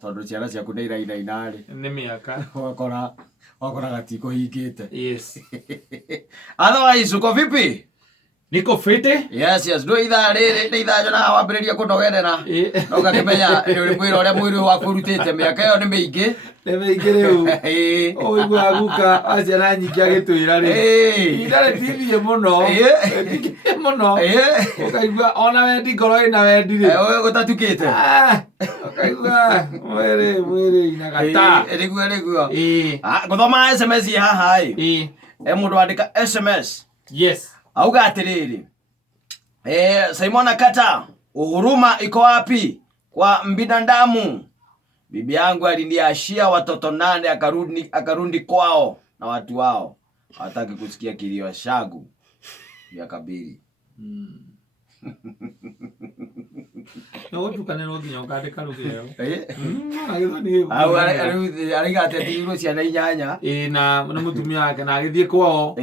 tondu ciana ciaku nĩ irainainarĩ nĩ mĩaka wakora gatikũhingĩte. Yes. Otherwise uko vipi? Niko fiti. Yes. Ndio ithaa rĩrĩ nĩ ithaa jona wambĩrĩria kũnogerera no gakĩmenya mwĩrĩ ũrĩa mwĩrĩ waku ũrutĩte mĩaka ĩyo nĩ mĩingĩ. Nĩ mĩingĩ rĩu. Ũigua guka aciara nyingĩ agĩtwĩra rĩ. Ihinda rĩtigie mũno. Rĩtigie mũno. Ũkaigua ona wendi ngoro ĩna wendi rĩ. Gũtatukĩte. Ũkaigua mwĩrĩ ina gata. Rĩguo. Gũthoma SMS haha ĩ. Mũndũ wandĩka SMS. Yes. Auga atiriri. Simon akata, uhuruma iko wapi kwa binadamu? Bibi yangu aliniashia watoto 8 akarudi kwao na watu wao. Hataki kusikia kilio changu ya kabiri. Na watu kaneno nginya ukandika rugeo. Au ariga atetiru ciana inyanya. Na mutumia wake na agithie kwao.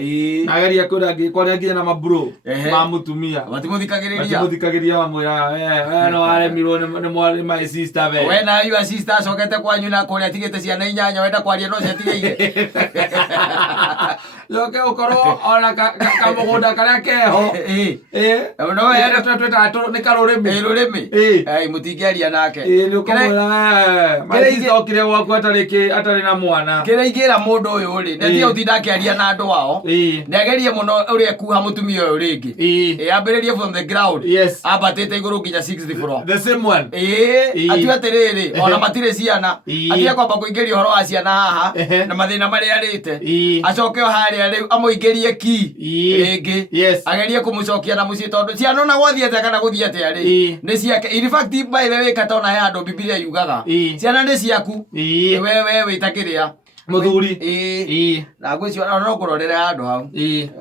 Na ageria kwenda nginya na mabro ma mutumia. Matimuthikagiriria wamwira we no aremirwo nĩ my sister we. We na your sister cokete kwanyu na kuria tigite ciana inyanya wenda kwaria no ciatigeire. Yoke ukorwo ona kamugunda karia keho. No we tweta nĩ karũrĩmĩ. Rũrĩmĩ. Mutingiaria nake. Nĩ ukamwĩra maithiĩ okire gwaku atarĩ na mwana. Kĩrĩa mũndũ ũyũ rĩ nĩthiĩ ũtinda akĩaria na andũ ao. Nĩagerie mũno ũrĩa kuha mũtumia ũyũ rĩngĩ. Ambĩrĩrie from the ground. Ambatĩte igũrũ nginya 6th floor. The same one. Atue atĩrĩrĩ ona matirĩ ciana. Atige kwamba kũingĩria ũhoro wa ciana haha na mathĩna marĩa arĩte. Acoke o harĩa rĩu amũingĩrie ki rĩngĩ. Agerie kũmũcokia na mũciĩ tondũ ciana ona gwathiĩte kana gũthiĩ atĩa rĩ nĩ ciake. In fact by the way katona ya andũ Biblia yugaga ciana nĩ ciaku wewe wĩtakĩrĩa muthuri. Na ngwĩciria no kũrorera handũ hau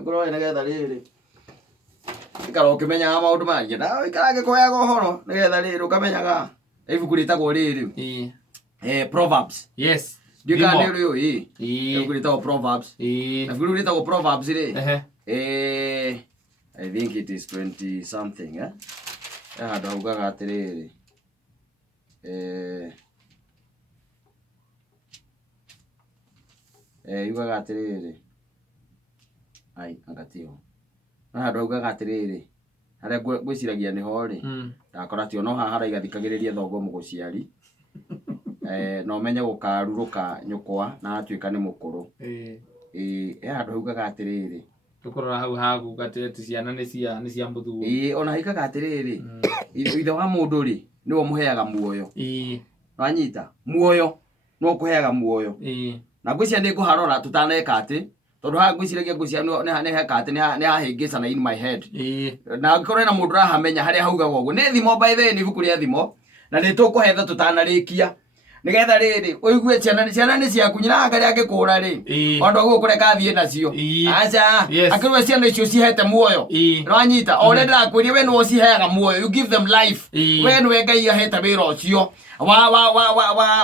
ngorwo nĩgetha rĩrĩ ikara ũkĩmenyaga maũndũ mangĩ na ikarage kũheaga ũhoro nĩgetha rĩrĩ ũkamenyaga ibuku rĩtagwo rĩrĩ Proverbs. Yes. Ndika nĩ rĩu ibuku rĩtagwo Proverbs. Na ibuku rĩtagwo Proverbs rĩ I think it is 20 something handũ haugaga atĩrĩrĩ yugaga atĩrĩrĩ agatio handũ haugaga atĩrĩrĩ harĩa ngwĩciragia nĩho rĩ ndakora tio no haha haraigathikagĩrĩria thogo mũgũciari no menye gũkarurũka nyũkwa na atuĩka nĩ mũkũrũ. Handũ haugaga atĩrĩrĩ tukorora hau hagu gatete ciana nĩ cia mũthuri. Ona hikaga atĩrĩrĩ ithe wa mũndũ rĩ nĩwe ũmũheaga muoyo. Wanyita muoyo no kũheaga muoyo. Na ngwĩciria nĩ ngũharora tũtaneka atĩ tondũ haha ngwĩciragia nĩ heka atĩ nĩ hahĩngĩcana in my head. Na angĩkorwo na mũndũ ũrahamenya harĩa haugaga ũguo nĩ thimo by the way nĩ ibuku rĩa thimo na nĩ tũkũhetha tũtanarĩkia nĩgetha rĩrĩ ũigue ciana nĩ ciaku nyina ngaria angĩkũra rĩ ondũ ũguo kũreka athiĩ nacio. Aca akĩrũa ciana icio cihete muoyo no anyita o ũrĩa ndĩrakwĩria we nĩwe ũciheaga muoyo. You give them life. We nĩwe Ngai ahete wĩra ũcio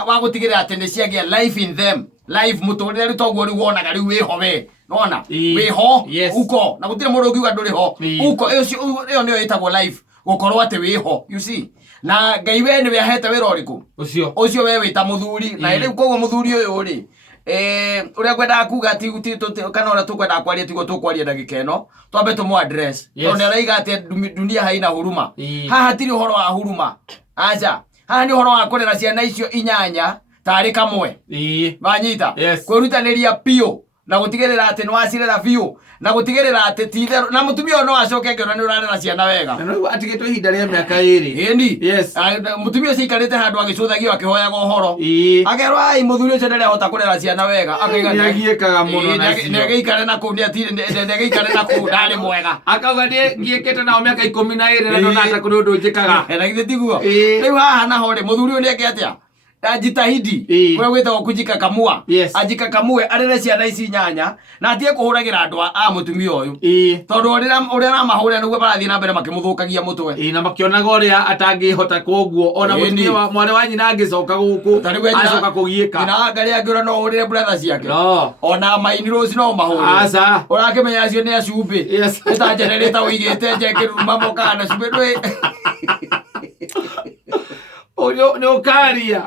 wa gũtigĩrĩra atĩ nĩ ciagĩa life in them. Life mũtũrĩre rĩu toguo rĩu wonaga rĩu wĩho we nona wĩho uko na gũtirĩ mũndũ ũngiuga ndũrĩ ho uko ĩyo nĩyo ĩtagwo life gũkorwo atĩ wĩho. You see na Ngai we nĩwe ahete wĩra ũrĩkũ ũcio we wĩta mũthuri. Na rĩu koguo mũthuri ũyũ rĩ ũrĩa ngwendaga kuga kana ũrĩa tũkwendaga kwaria tiguo tũkwaria ndagĩka ĩno twambe tũmũ address tondũ nĩaraiga atĩ dunia haina huruma. Haha hatirĩ ũhoro wa huruma. Aca haha nĩ ũhoro wa kũrera ciana icio 8 tarĩ kamwe. Wanyita kwĩrutanĩria piũ na gũtigĩrĩra atĩ nĩ wacirera biũ na gũtigĩrĩra atĩ titherũ na mũtumia no acoke ngĩona nĩ ũrarera ciana wega. Na no atigĩtwo ihinda rĩa mĩaka 2. Ĩni mũtumia ũcio aikarĩte handũ agĩcũthagio akĩhoyaga ũhoro akerwo ai mũthuri ũcio ndarehota kũrera ciana wega akaiga nĩagiĩkaga mũno nĩagĩikare na kũu nĩagĩikare na kũu ndarĩ mwega akauga nĩngiĩkĩte nao mĩaka 12 na ndonata kũrĩ ũndũ njĩkaga na githĩ tiguo. Rĩu haha naho rĩ mũthuri ũyũ nĩeke atĩa ajitahidi kwe gwĩtagwo kujikakamua ajikakamue arere ciana ici 8 na atie kũhũragĩra andũ a mũtumia ũyũ tondũ ũrĩa aramahũrĩra nĩguo marathiĩ na mbere makĩmũthũkagia mũtwe na makĩonaga ũrĩa atangĩhota kwoguo ona mũtumia mwana wa nyina angĩcoka gũkũ acoka kũgiĩka na ngarĩ angĩũra no ũhũrĩre brother ciake ona maini rose no mahũrĩre ũrakĩmenya acio nĩ acumbĩ nĩ ta generator ũigĩte njekĩruma mokaga na cumbĩ ndwĩ Oyo ni ukaria.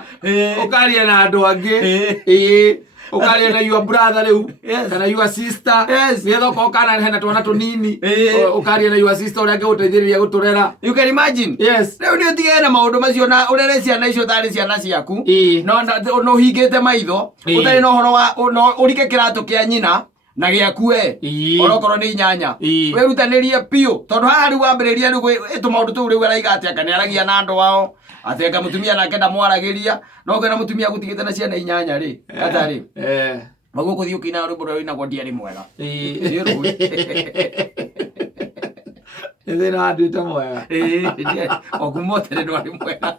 Ukaria na andu angi. Ukaria na your brother leu. Kana your sister. Nietho ko kana hena twana tunini. Ukaria na your sister uria ngiguteithiriria guturera. You can imagine. Yes. Leu ni utige na maundu macio na urere ciana icio tari ciana ciaku. No hingite maitho. Utari no horo wa urike kiratu kia nyina. Na giaku orokorwo ni nyanya wirutanirie piu tondu haha riu wambiriria riu itu maundu tu riu araiga atia kana aragia na andu wao atenga mutumia nake ndamwaragiria no ngena mutumia gutigite na ciana inyanya ri atari maguku thiu kina riu bro ina gondia ri mwega ethena andu ta mwega ogumote ri ndwari mwega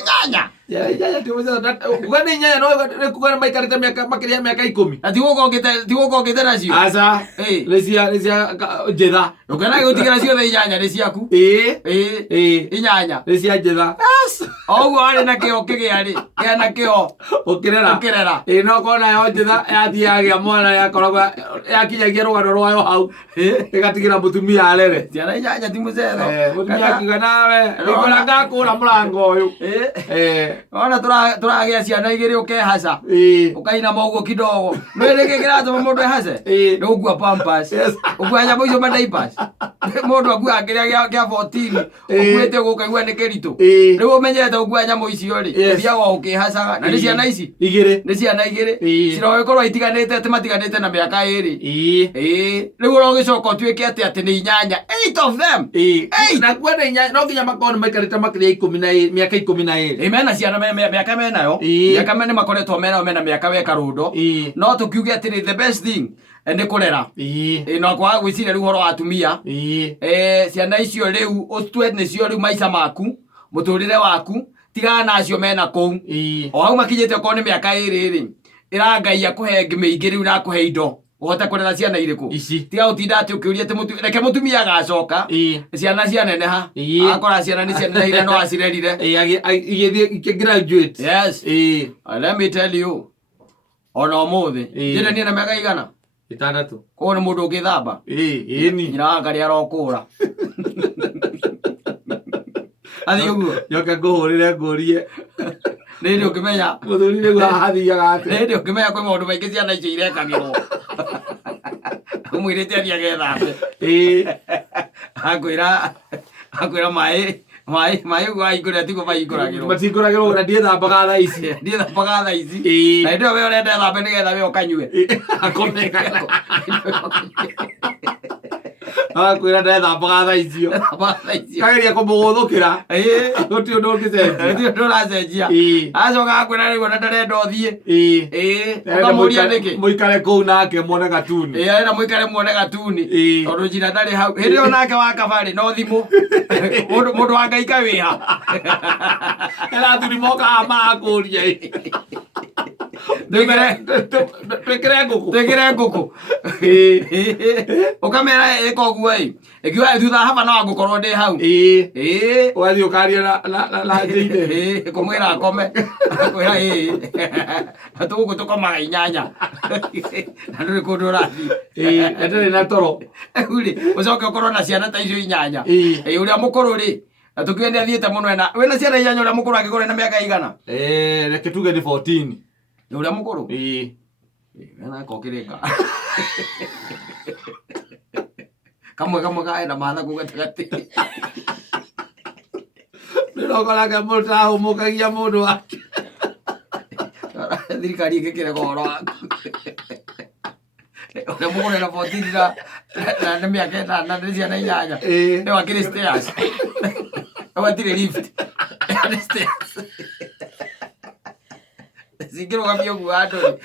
inyanya ya tuweza kugana nyanya no kugana maikarita makiria miaka 10 ati guko ngite nacio asa lesia jetha ukana gutigera cio the inyanya ni ciaku inyanya lesia jetha oguo ari na kio kigiari kia na kio ukirera no kona yo jetha yathiagia mwana yakoragwa yakinyagia rugano rwayo hau igatigira mutumia arere tiana inyanya ti mucetho mutumia kiga nawe ikora ngakura murango uyu ona turagia ciana igiri ukehaca ukaina moguo kidogo nwirige kiratuma mundu ehase ni ugua pampers ugua nyambo icio ma diapers mundu agua kiria kia 14 uguite gukaigua ni kiritu riu umenyete ugua nyambo icio ri thiaga ukihacaga na ni ciana ici ni ciana igiri cirogikorwo itiganite timatiganite na miaka iri riu urogicoka utuike ati ni inyanya 8 of them na kwenda inyanya no nginya makoni maikarita makiria 12 miaka 12 imena ciana miaka menayo miaka mene makoretwo mena miaka weka rundo no tukiuge atiri the best thing ni kurera no kwa gwiciria riu horo atumia ciana icio riu utwe nicio riu maica maku muturire waku tigana nacio mena kou o hau makinyite ko ni miaka iri ri irangaia kuhe ngimi ingi riu na kuhe indo uhota kurera ciana iriku tiga utinda ati ukiuria ati reke mutumia agacoka ciana cianeneha akora ciana ni cianeneha no acirerire igithie graduate yes let me tell you ona umuthi ndire ni na miaka igana 6 ko ni mundu ungithamba ni nyina ngari arokura athi uguo yoka nguhurire ngurie nindi ukimenya muthuri ni gwahathiaga ati nindi ukimenya kwi maundu maingi ciana icio irekagirwo umwirite athia gethambe akwira mai waingura tigo vainguragirwo matinguragirwo na ndiethambaga thaa ici na ndio we urenda thambe nigetha we ukanyue akomega akwira ndethambaga thaa icio kageria kumuguthukira guti undu ungicenjia nduracenjia acoka akwira riu na ndarenda uthie ukamuria niki muikare kuu nake muone gatuni na muikare muone gatuni tondu njira ndari hau hindi o nake wa kabari no thimu mundu wa ngai kawiha elathuri mokaga makuria twikire nguku ukamera ikoguo ikiwa thutha hava no ngukorwo ndi hau wathi ukaria na njinde kumwira akome akwira atugu tukomaga inyanya na nduri kundu rathi ndari na toro uri ucoke ukorwo na ciana ta icio inyanya uria mukuru ri na tukiende athiete muno wena ciana inyanya uria mukuru angikore na miaka igana reke tuge ni 14 uria mukuru wena kokiringa kamwe kaenda matha ku gatagati ndirokoraga mundu ahumukagia mundu wake thirikari igikire goro waku uria mukuru na 14 na miaka itana na ciana inyanya ni wakiri stairs watire lift stairs sikiro kamio guado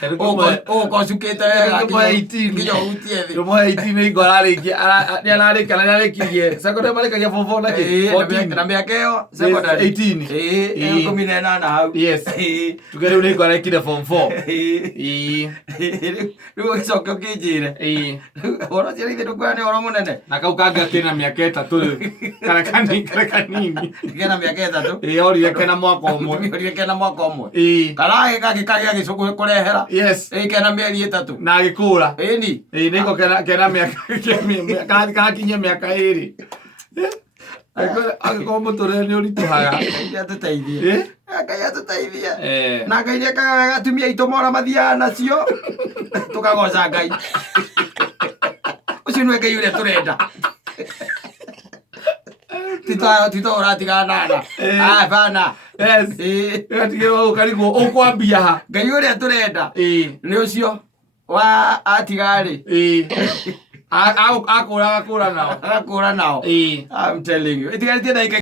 o suketa kijo utie thi romo 18 igorariki ararika na arikirie secondary marikagia form 4 nake 14 na miaka yo secondary 18 18 na hau yes tugere uri igorarikire form 4 riu gicoke kinjire oro ciari thitu kwa ni oro munene na kau kanga kina miaka 3 kana kanini kena miaka 3 ori kena mwaka umwe karage gikagia gicuku kurehera yes kena mieri 3 na agikura ni niko kena miaka kakinya miaka 2 Angĩkorwo mũtũrĩre nĩ ũritũhaga. Ngai atũteithie. Ngai atũteithie. Na Ngai nĩekaga wega atumia aitũ mora mathiaga nacio. Tũkagoca Ngai. Ũcio nĩwe Ngai ũrĩa tũrenda. Tito ũratigana nana. Bana. Yes. Gatigĩrwo ũkarigwo ũkwambia ha. Ngai ũrĩa tũrenda. Nĩ ũcio wa atigarĩ. Akũra nao. I'm telling you. Itigarĩtie ndagĩka